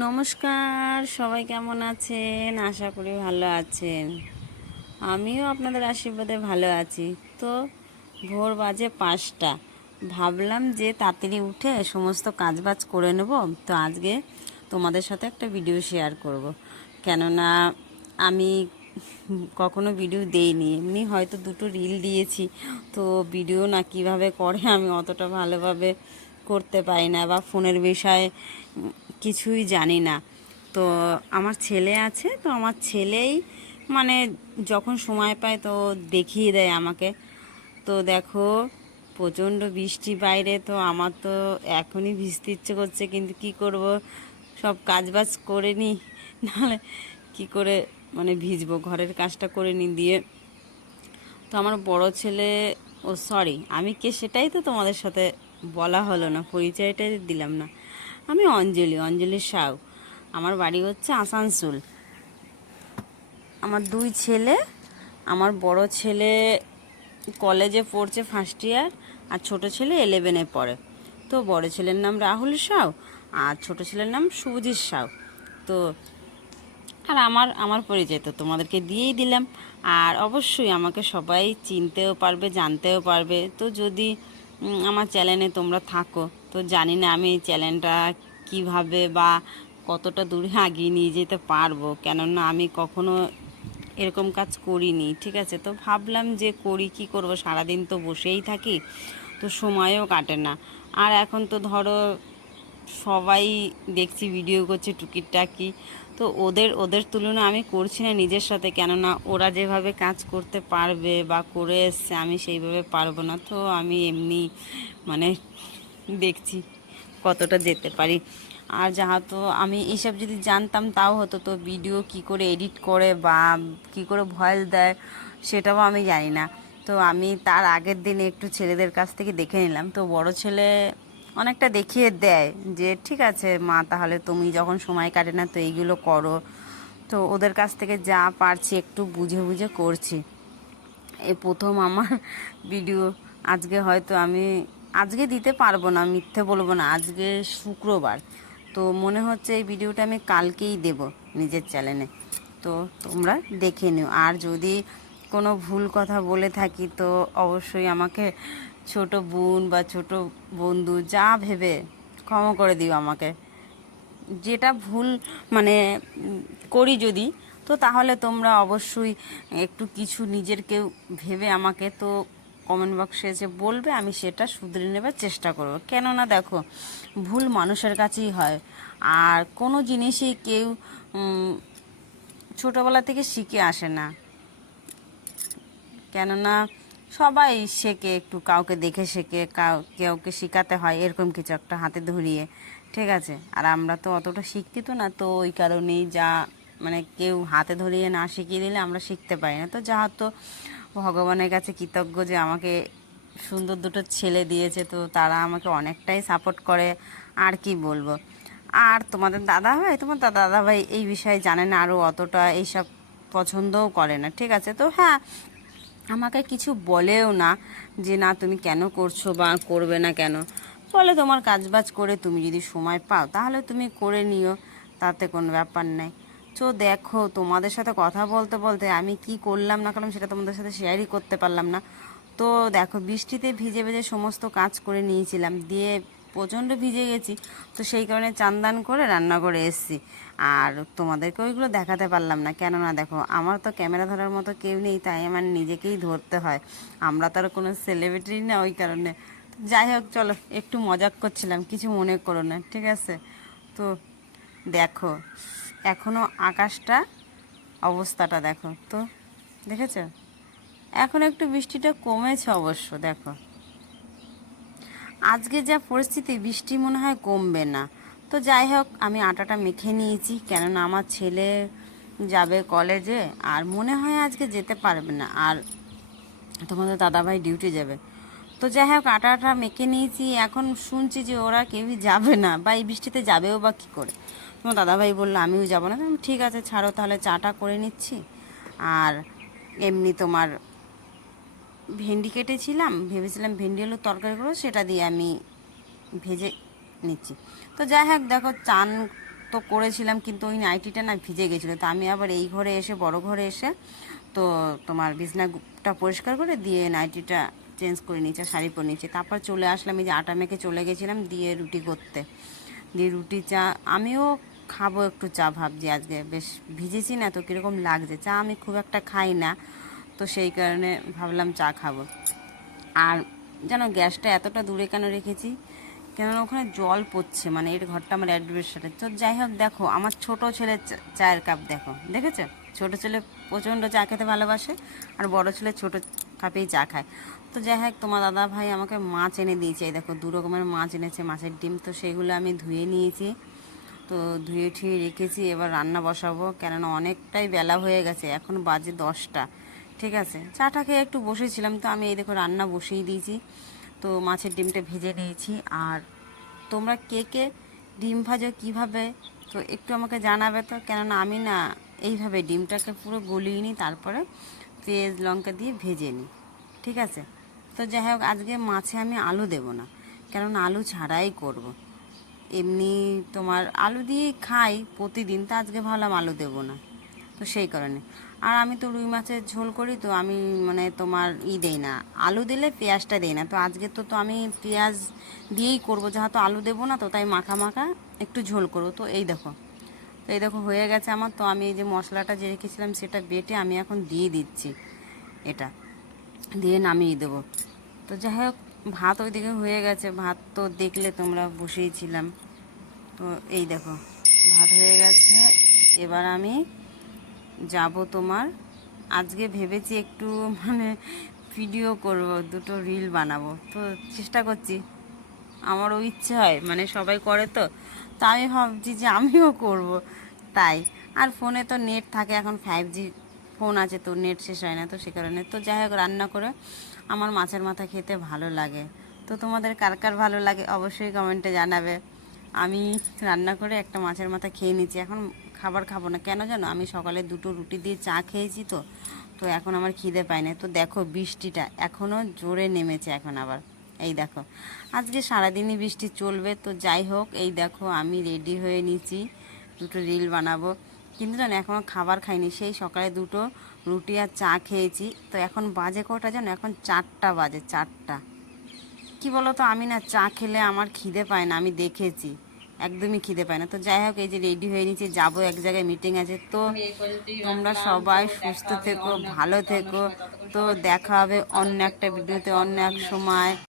নমস্কার, সবাই কেমন আছেন? আশা করি ভালো আছেন। আমিও আপনাদের আশীর্বাদে ভালো আছি। তো ভোর বাজে 5টা। ভাবলাম যে তাড়াতাড়ি উঠে সমস্ত কাজবাজ করে নেব। তো আজকে তোমাদের সাথে একটা ভিডিও শেয়ার করব। কেননা আমি কখনো ভিডিও দেইনি, এমনি হয়তো দুটো রিল দিয়েছি। তো ভিডিও না কিভাবে করে আমি অতটা ভালোভাবে করতে পারি না, বা ফোনের বিষয়ে কিছুই জানি না। তো আমার ছেলে আছে, তো আমার ছেলেই মানে যখন সময় পায় তো দেখিয়ে দেয় আমাকে। তো দেখো, প্রচণ্ড বৃষ্টি বাইরে, তো আমার তো এখনই ভিজতে ইচ্ছে করছে, কিন্তু কি করব, সব কাজবাজ করে নিই, নাহলে কি করে মানে ভিজবো, ঘরের কাজটা করে নিই দিয়ে। তো আমার বড় ছেলে, ও সরি আমি কে সেটাই তো তোমাদের সাথে বলা হলো না, পরিচয়টাই দিলাম না। আমি অঞ্জলি সাউ। আমার বাড়ি হচ্ছে আসানসোল। আমার দুই ছেলে। আমার বড় ছেলে কলেজে পড়ছে ফার্স্ট ইয়ার, আর ছোট ছেলে 11-এ পড়ে। তো বড় ছেলের নাম রাহুল সাউ, আর ছোট ছেলের নাম শুভজিৎ সাউ। তো আর আমার আমার পরিচয় তো তোমাদেরকে দিয়েই দিলাম। আর অবশ্যই আমাকে সবাই চিনতেও পারবে, জানতেও পারবে। তো যদি আমার চ্যানেলে তোমরা থাকো, তো জানি না আমি এই চ্যানেলটা কিভাবে বা কতটা দূরে এগিয়ে নিয়ে যেতে পারবো, কেননা আমি কখনো এরকম কাজ করিনি। ঠিক আছে, তো ভাবলাম যে করি, কি করব, সারাদিন তো বসেই থাকি, তো সময়ও কাটে না। আর এখন তো ধরো সবাই দেখছি ভিডিও করছে টুকিটাকি, তো ওদের ওদের তুলনা আমি করছি না নিজের সাথে, কেননা ওরা যেভাবে কাজ করতে পারবে বা করে এসছে আমি সেইভাবে পারবো না। তো আমি এমনি মানে দেখছি কতটা যেতে পারি। আর যেহেতু আমি এইসব যদি জানতাম তাও হতো, তো ভিডিও কি করে এডিট করে বা কি করে ভয়েস দেয় সেটাও আমি জানি না। তো আমি তার আগের দিনে একটু ছেলেদের কাছ থেকে দেখে নিলাম। তো বড় ছেলে অনেকটা দেখিয়ে দেয় যে ঠিক আছে মা, তাহলে তুমি যখন সময় কাটে না তো এইগুলো করো। তো ওদের কাছ থেকে যা পারছি একটু বুঝে বুঝে করছি। এই প্রথম আমার ভিডিও। আজকে হয়তো আমি আজকে দিতে পারবো না, মিথ্যে বলবো না, আজকে শুক্রবার। তো মনে হচ্ছে এই ভিডিওটা আমি কালকেই দেব নিজের চ্যানেলে। তো তোমরা দেখে নিও। আর যদি কোনো ভুল কথা বলে থাকি তো অবশ্যই আমাকে ছোট বোন বা ছোট বন্ধু যা ভেবে ক্ষমা করে দিও আমাকে। যেটা ভুল মানে করি যদি, তো তাহলে তোমরা অবশ্যই একটু কিছু নিজের কেউ ভেবে আমাকে তো কমেন্ট বক্সে এসে বলবে, আমি সেটা শুধরে নেবার চেষ্টা করব। কেননা দেখো, ভুল মানুষের কাছেই হয়। আর কোনো জিনিসই কেউ ছোটোবেলা থেকে শিখে আসে না, কেননা সবাই শেখে একটু, কাউকে দেখে শেখে, কাউকে শেখাতে হয়, এরকম কিছু একটা হাতে ধরিয়ে। ঠিক আছে, আর আমরা তো অতটা শিক্ষিত না, তো ওই কারণেই যা মানে কেউ হাতে ধরিয়ে না শিখিয়ে দিলে আমরা শিখতে পারি না। তো যা তো ভগবানের কাছে কৃতজ্ঞ যে আমাকে সুন্দর দুটো ছেলে দিয়েছে, তো তারা আমাকে অনেকটাই সাপোর্ট করে। আর কি বলবো। আর তোমার দাদা ভাই এই বিষয়ে জানে না, আরও অতটা এইসব পছন্দও করে না। ঠিক আছে, তো হ্যাঁ, আমাকে কিছু বলেও না যে না তুমি কেন করছো বা করবে না কেন। বলে তোমার কাজবাজ করে তুমি যদি সময় পাও তাহলে তুমি করে নিও, তাতে কোনো ব্যাপার নেই। তো দেখো, তোমাদের সাথে কথা বলতে বলতে আমি কি করলাম না করলাম সেটা তোমাদের সাথে শেয়ারই করতে পারলাম না। তো দেখো, বৃষ্টিতে ভিজে ভিজে সমস্ত কাজ করে নিয়েছিলাম, দিয়ে প্রচণ্ড ভিজে গেছি। তো সেই কারণে চান করে রান্না করে এসেছি। আর তোমাদেরকে ওইগুলো দেখাতে পারলাম না, কেননা দেখো আমার তো ক্যামেরা ধরার মতো কেউ নেই, তাই আমার নিজেকেই ধরতে হয়। আমরা তো আর কোনো সেলিব্রিটি না, ওই কারণে। যাই হোক, চলো একটু মজাক করছিলাম, কিছু মনে করো না, ঠিক আছে। তো দেখো, এখনও আকাশটা অবস্থাটা দেখো তো, দেখেছো? এখন একটু বৃষ্টিটা কমেছে অবশ্য। দেখো, আজকে যা পরিস্থিতি, বৃষ্টি মনে হয় কমবে না। তো যাই হোক, আমি আটাটা মেখে নিয়েছি, কেননা আমার ছেলে যাবে কলেজে, আর মনে হয় আজকে যেতে পারবে না, আর তোমাদের দাদাভাই ডিউটি যাবে। তো যাই হোক, আটাটা মেখে নিয়েছি। এখন শুনছি যে ওরা কেউই যাবে না, বা এই বৃষ্টিতে যাবেও বা কী করে। তোমার দাদাভাই বললো আমিও যাবো না। ঠিক আছে, ছাড়ো তাহলে, চাটা করে নিচ্ছি। আর এমনি তোমার ভেন্ডি কেটেছিলাম, ভেবেছিলাম ভেন্ডি আলুর তরকারি করবো, সেটা দিয়ে আমি ভেজে নিচ্ছি। তো যাই হোক, দেখো চান তো করেছিলাম, কিন্তু ওই নাইটিটা না ভিজে গেছিলো। তো আমি আবার এই ঘরে এসে, বড় ঘরে এসে তো তোমার বিছনাটা পরিষ্কার করে দিয়ে নাইটিটা চেঞ্জ করে নিয়েছে, শাড়ি পরে নিয়েছে। তারপর চলে আসলাম, এই যে আটা মেখে চলে গেছিলাম দিয়ে রুটি করতে। দিয়ে রুটি চা আমিও খাবো একটু চা, ভাবছি আজকে বেশ ভিজেছি না তো কীরকম লাগছে। চা আমি খুব একটা খাই না, তো সেই কারণে ভাবলাম চা খাবো। আর জানো গ্যাসটা এতটা দূরে কেন রেখেছি, কেননা ওখানে জল পড়ছে, মানে এর ঘরটা আমার অ্যাডভেস্টারে। তো যাই হোক, দেখো আমার ছোট ছেলের চায়ের কাপ দেখেছো? ছোট ছেলে প্রচণ্ড চা খেতে ভালোবাসে, আর বড় ছেলে ছোট কাপেই চা খায়। তো যাই হোক, তোমার দাদা ভাই আমাকে মাছ এনে দিয়েছে, এই দেখো 2 রকমের মাছ এনেছে, মাছের ডিম। তো সেগুলো আমি ধুয়ে নিয়েছি, তো ধুয়ে ঠুয়ে রেখেছি। এবার রান্না বসাবো, কেননা অনেকটাই বেলা হয়ে গেছে, এখন বাজে 10টা। ঠিক আছে, চাটা খেয়ে একটু বসেছিলাম, তো আমি এই দেখো রান্না বসিয়ে দিয়েছি। তো মাছের ডিমটা ভেজে নিয়েছি। আর তোমরা কে কে ডিম ভাজো কীভাবে, তো একটু আমাকে জানাবে তো, কেননা আমি না এইভাবে ডিমটাকে পুরো গলিয়ে নিই, তারপরে পেঁয়াজ লঙ্কা দিয়ে ভেজে নিই। ঠিক আছে, তো যাই হোক, আজকে মাছে আমি আলু দেবো না, কেননা আলু ছাড়াই করব। এমনি তোমার আলু দিয়েই খাই প্রতিদিন, তো আজকে ভাবলাম আলু দেবো না, তো সেই কারণে। আর আমি তো রুই মাছের ঝোল করি, তো আমি মানে তোমার দেই না, আলু দিলে পেঁয়াজটা দেই না। তো আজকে তো আমি পেঁয়াজ দিয়েই করবো, যেহেতু আলু দেবো না, তো তাই মাখা মাখা একটু ঝোল করবো। তো এই দেখো হয়ে গেছে আমার। তো আমি এই যে মশলাটা যে রেখেছিলাম সেটা বেটে আমি এখন দিয়ে দিচ্ছি, এটা দিয়ে নামিয়ে দেবো। তো যাই হোক, ভাত ওইদিকে হয়ে গেছে, ভাত তো দেখলে তোমরা বসিয়েছিলাম। তো এই দেখো ভাত হয়ে গেছে। এবার আমি যাব তোমার, আজকে ভেবেছি একটু মানে ভিডিও করব, 2টো রিল বানাবো, তো চেষ্টা করছি। আমারও ইচ্ছে হয়, মানে সবাই করে তো, তো আমি ভাবছি যে আমিও করব তাই। আর ফোনে তো নেট থাকে, এখন 5G ফোন আছে, তো নেট শেষ হয় না, তো সে কারণে। তো যাই হোক, রান্না করে আমার মাছের মাথা খেতে ভালো লাগে। তো তোমাদের কার কার ভালো লাগে অবশ্যই কমেন্টে জানাবে। আমি রান্না করে একটা মাছের মাথা খেয়ে নিচ্ছি, এখন খাবার খাবো না, কেন জানো, আমি সকালে 2টো রুটি দিয়ে চা খেয়েছি, তো তো এখন আমার খিদে পায় না। তো দেখো বৃষ্টিটা এখনও জোরে নেমেছে, এখন আবার এই দেখো, আজকে সারাদিনই বৃষ্টি চলবে। তো যাই হোক, এই দেখো আমি রেডি হয়ে নিচ্ছি, 2টো রিল বানাবো। কিন্তু জানো এখনও খাবার খাইনি, সেই সকালে 2টো রুটি আর চা খেয়েছি। তো এখন বাজে কটা জানো, এখন 4টা বাজে, 4টা। কি বলো তো, আমি না চা খেলে আমার খিদে পায় না, আমি দেখেছি একদমই খিদে পায় না। তো যাই হোক, এই যে রেডি হয়ে নিচ্ছি, যাবো এক জায়গায়, মিটিং আছে। তো তোমরা সবাই সুস্থ থেকো, ভালো থেকো। তো দেখা হবে অন্য একটা ভিডিওতে, অন্য এক সময়।